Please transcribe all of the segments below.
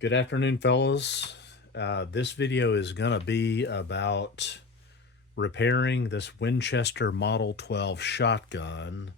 Good afternoon, fellas. This video is going to be about repairing this Winchester Model 12 shotgun.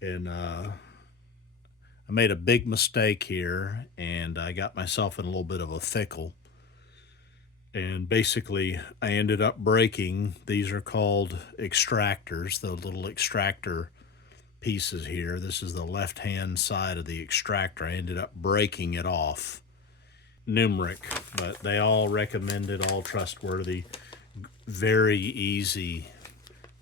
And I made a big mistake here, and I got myself in a little bit of a pickle. And basically, I ended up breaking, these are called extractors, the little extractor pieces here. This is the left-hand side of the extractor. I ended up breaking it off. Numeric, but they all recommended, all trustworthy, very easy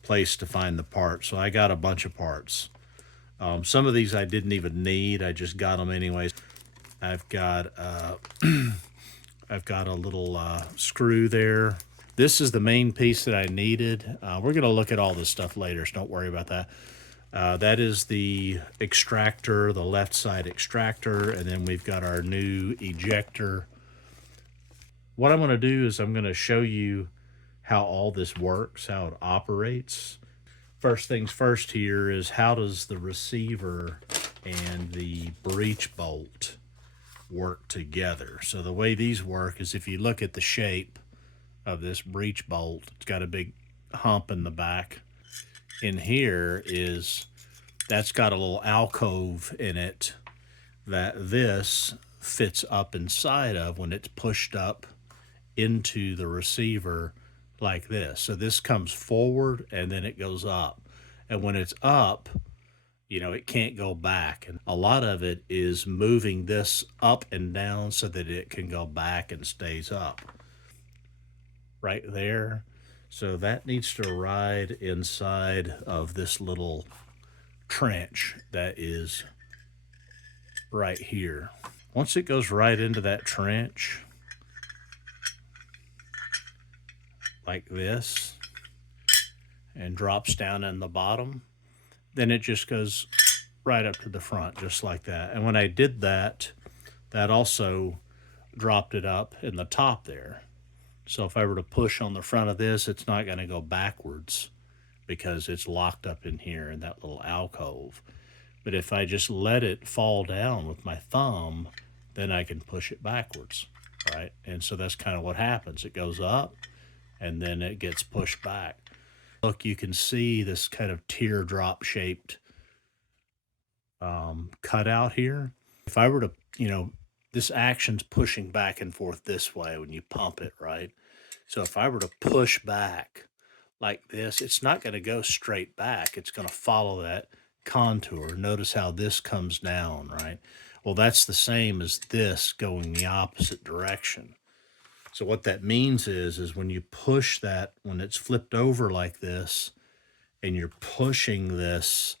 place to find the parts. So I got a bunch of parts. Some of these I didn't even need. I just got them anyways. I've got I've got a little screw there. This is the main piece that I needed. We're going to look at all this stuff later, so don't worry about that. That is the extractor, the left side extractor, and then we've got our new ejector. What I'm going to do is I'm going to show you how all this works, how it operates. First things first here is, how does the receiver and the breech bolt work together? So the way these work is, if you look at the shape of this breech bolt, it's got a big hump in the back. In here is, that's got a little alcove in it that this fits up inside of when it's pushed up into the receiver like this. So this comes forward and then it goes up. And when it's up, it can't go back. And a lot of it is moving this up and down so that it can go back and stays up. Right there. So that needs to ride inside of this little trench that is right here. Once it goes right into that trench, like this, and drops down in the bottom, then it just goes right up to the front, just like that. And when I did that, that also dropped it up in the top there. So if I were to push on the front of this, it's not going to go backwards because it's locked up in here in that little alcove. But if I just let it fall down with my thumb, then I can push it backwards, right? And so that's kind of what happens. It goes up and then it gets pushed back. Look, you can see this kind of teardrop shaped cutout here. If I were to, this action's pushing back and forth this way when you pump it, right? So if I were to push back like this, it's not going to go straight back. It's going to follow that contour. Notice how this comes down, right? Well, that's the same as this going the opposite direction. So what that means is when you push that, when it's flipped over like this, and you're pushing this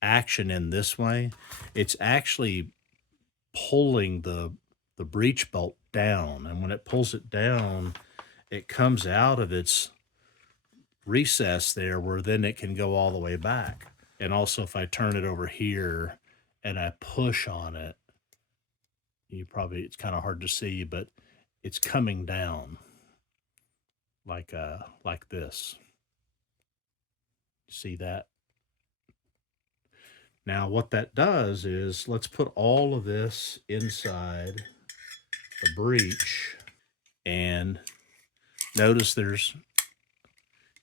action in this way, it's actually pulling the breech bolt down. And when it pulls it down, it comes out of its recess there where then it can go all the way back. And also, if I turn it over here and I push on it, it's kind of hard to see, but it's coming down like this. See that? Now what that does is, let's put all of this inside the breech, and notice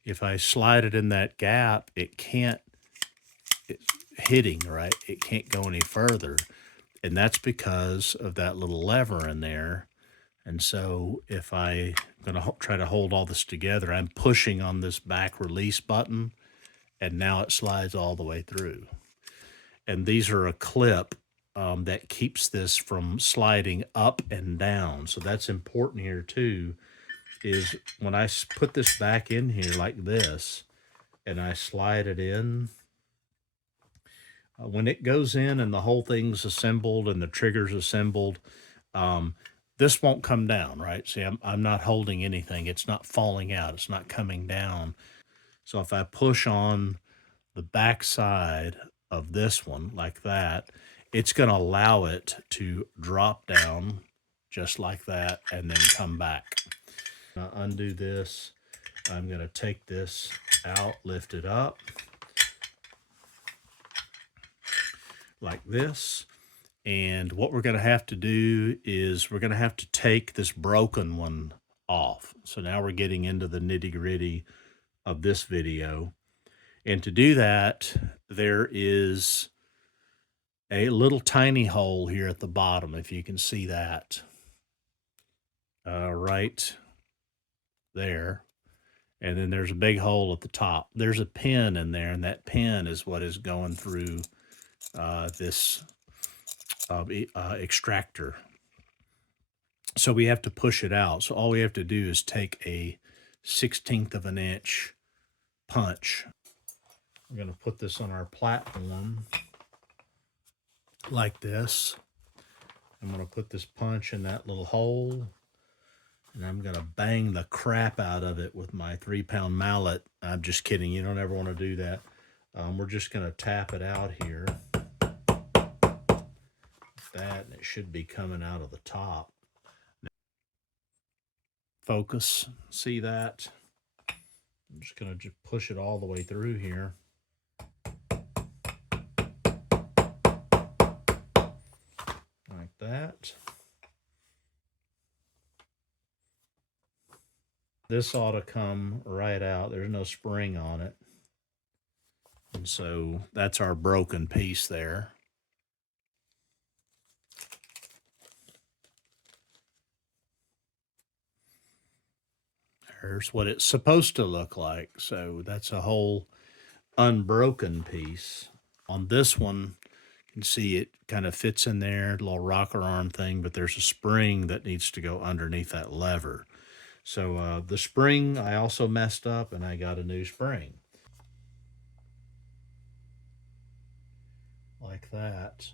if I slide it in that gap, it's hitting, right? It can't go any further. And that's because of that little lever in there. And so if I'm going to try to hold all this together, I'm pushing on this back release button, and now it slides all the way through. And these are a clip that keeps this from sliding up and down. So that's important here too, is when I put this back in here like this, and I slide it in, when it goes in and the whole thing's assembled and the trigger's assembled, this won't come down, right? See, I'm not holding anything. It's not falling out. It's not coming down. So if I push on the back side of this one like that, it's going to allow it to drop down just like that and then come back. Now undo this. I'm going to take this out, lift it up like this, And what we're going to have to do is we're going to have to take this broken one off. So now we're getting into the nitty-gritty of this video. And to do that, there is a little tiny hole here at the bottom, if you can see that. Right there. And then there's a big hole at the top. There's a pin in there, and that pin is what is going through this extractor. So we have to push it out. So all we have to do is take a 1/16 of an inch punch. I'm going to put this on our platform like this. I'm going to put this punch in that little hole, and I'm going to bang the crap out of it with my 3-pound mallet. I'm just kidding. You don't ever want to do that. We're just going to tap it out here. That, and it should be coming out of the top. Focus. See that? I'm just going to just push it all the way through here. Like that. This ought to come right out. There's no spring on it. And so that's our broken piece there. There's what it's supposed to look like. So that's a whole unbroken piece. On this one, you can see it kind of fits in there, a little rocker arm thing, but there's a spring that needs to go underneath that lever. So the spring I also messed up, and I got a new spring. Like that.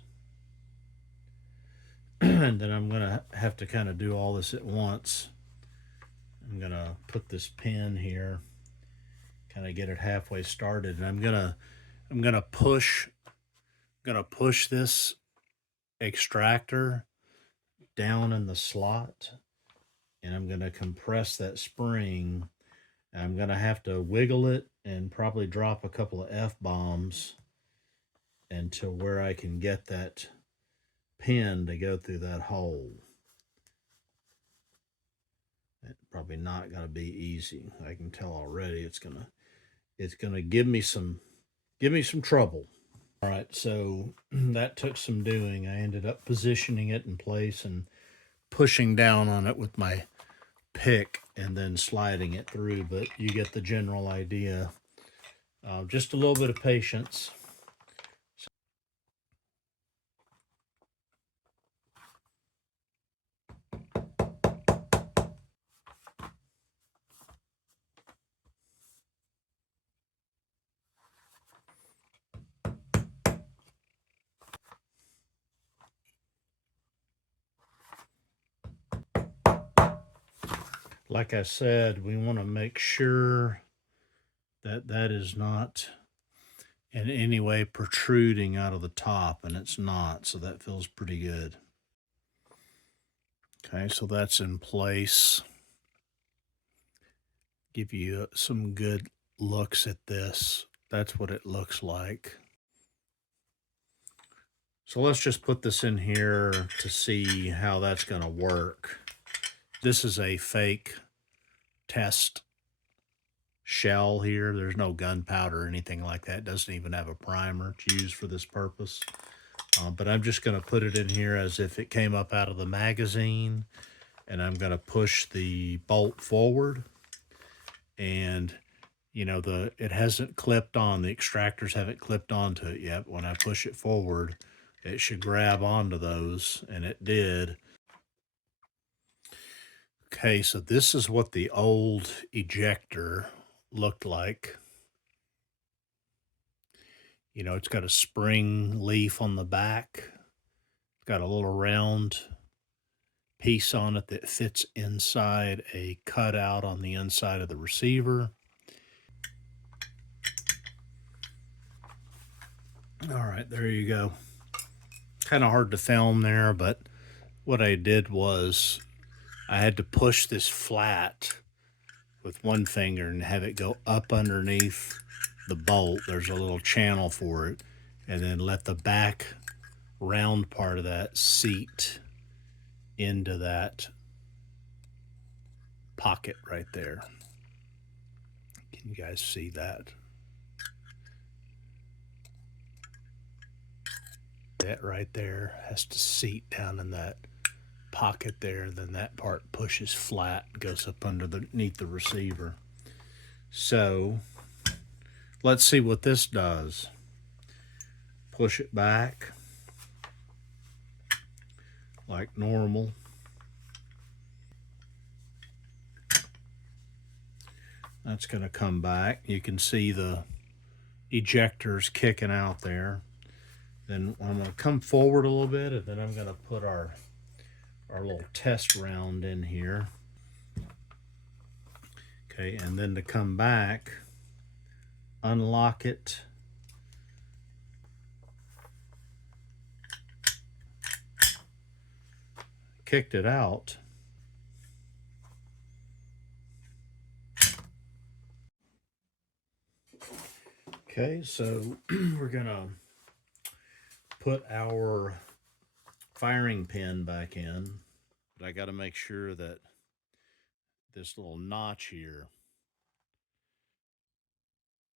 And then I'm going to have to kind of do all this at once. I'm going to put this pin here, kind of get it halfway started, and I'm going to push this extractor down in the slot, and I'm going to compress that spring. I'm going to have to wiggle it and probably drop a couple of F-bombs until where I can get that pin to go through that hole. It's probably not going to be easy. I can tell already it's gonna give me some trouble. All right, so that took some doing. I ended up positioning it in place and pushing down on it with my pick and then sliding it through, but you get the general idea. Just a little bit of patience. Like I said, we want to make sure that that is not in any way protruding out of the top, and it's not, so that feels pretty good. Okay, so that's in place. Give you some good looks at this. That's what it looks like. So let's just put this in here to see how that's going to work. This is a fake test shell here. There's no gunpowder or anything like that. It doesn't even have a primer to use for this purpose. But I'm just going to put it in here as if it came up out of the magazine. And I'm going to push the bolt forward. And, you know, it hasn't clipped on. The extractors haven't clipped onto it yet. When I push it forward, it should grab onto those. And it did. Okay, so this is what the old ejector looked like. You know, it's got a spring leaf on the back. It's got a little round piece on it that fits inside a cutout on the inside of the receiver. All right, there you go. Kind of hard to film there, but what I did was I had to push this flat with one finger and have it go up underneath the bolt. There's a little channel for it, and then let the back round part of that seat into that pocket right there. Can you guys see that? That right there has to seat down in that pocket there, then that part pushes flat, goes up underneath the receiver. So let's see what this does. Push it back like normal. That's going to come back. You can see the ejectors kicking out there. Then I'm going to come forward a little bit, and then I'm going to put our little test round in here. Okay, and then to come back, unlock it. Kicked it out. Okay, so we're gonna put our firing pin back in, but I got to make sure that this little notch here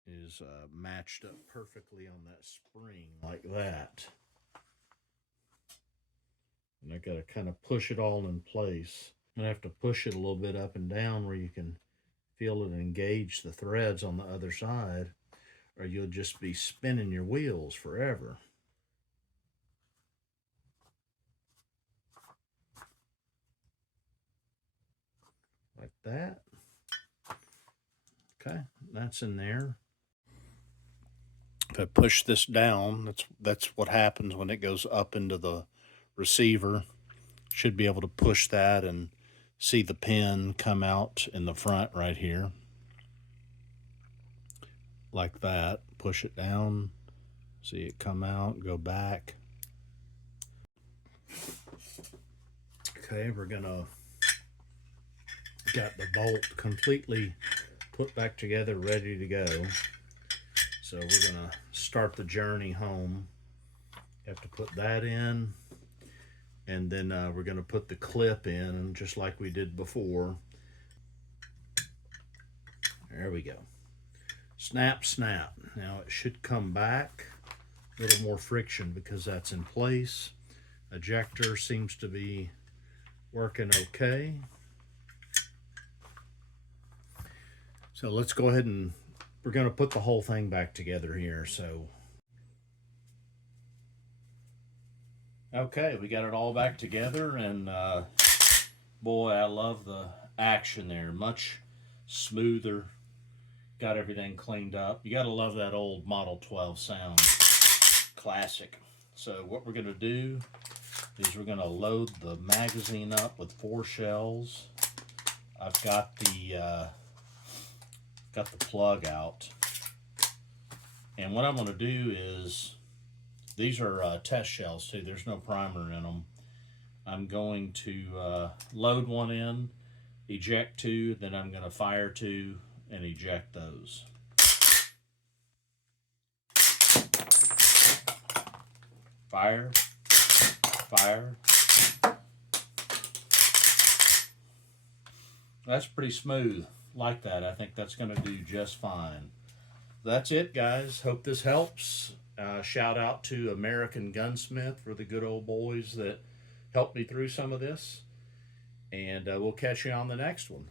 is matched up perfectly on that spring like that. And I got to kind of push it all in place. I'm gonna have to push it a little bit up and down where you can feel it engage the threads on the other side, or you'll just be spinning your wheels forever. Like that. Okay, that's in there. If I push this down, that's what happens when it goes up into the receiver. Should be able to push that and see the pin come out in the front right here. Like that. Push it down. See it come out, go back. Okay, we're gonna got the bolt completely put back together, ready to go. So we're gonna start the journey home. Have to put that in, and then we're gonna put the clip in just like we did before. There we go. Snap, snap. Now it should come back. A little more friction because that's in place. Ejector seems to be working okay. So let's go ahead and we're going to put the whole thing back together here. So, okay, we got it all back together, and boy, I love the action there. Much smoother. Got everything cleaned up. You got to love that old Model 12 sound. Classic. So what we're going to do is we're going to load the magazine up with 4 shells. I've got the plug out, and what I'm going to do is, these are test shells too, there's no primer in them. I'm going to load one in, eject 2, then I'm going to fire 2 and eject those. Fire, fire. That's pretty smooth. Like that. I think that's going to do just fine. That's it, guys. Hope this helps. Shout out to American Gunsmith for the good old boys that helped me through some of this. And we'll catch you on the next one.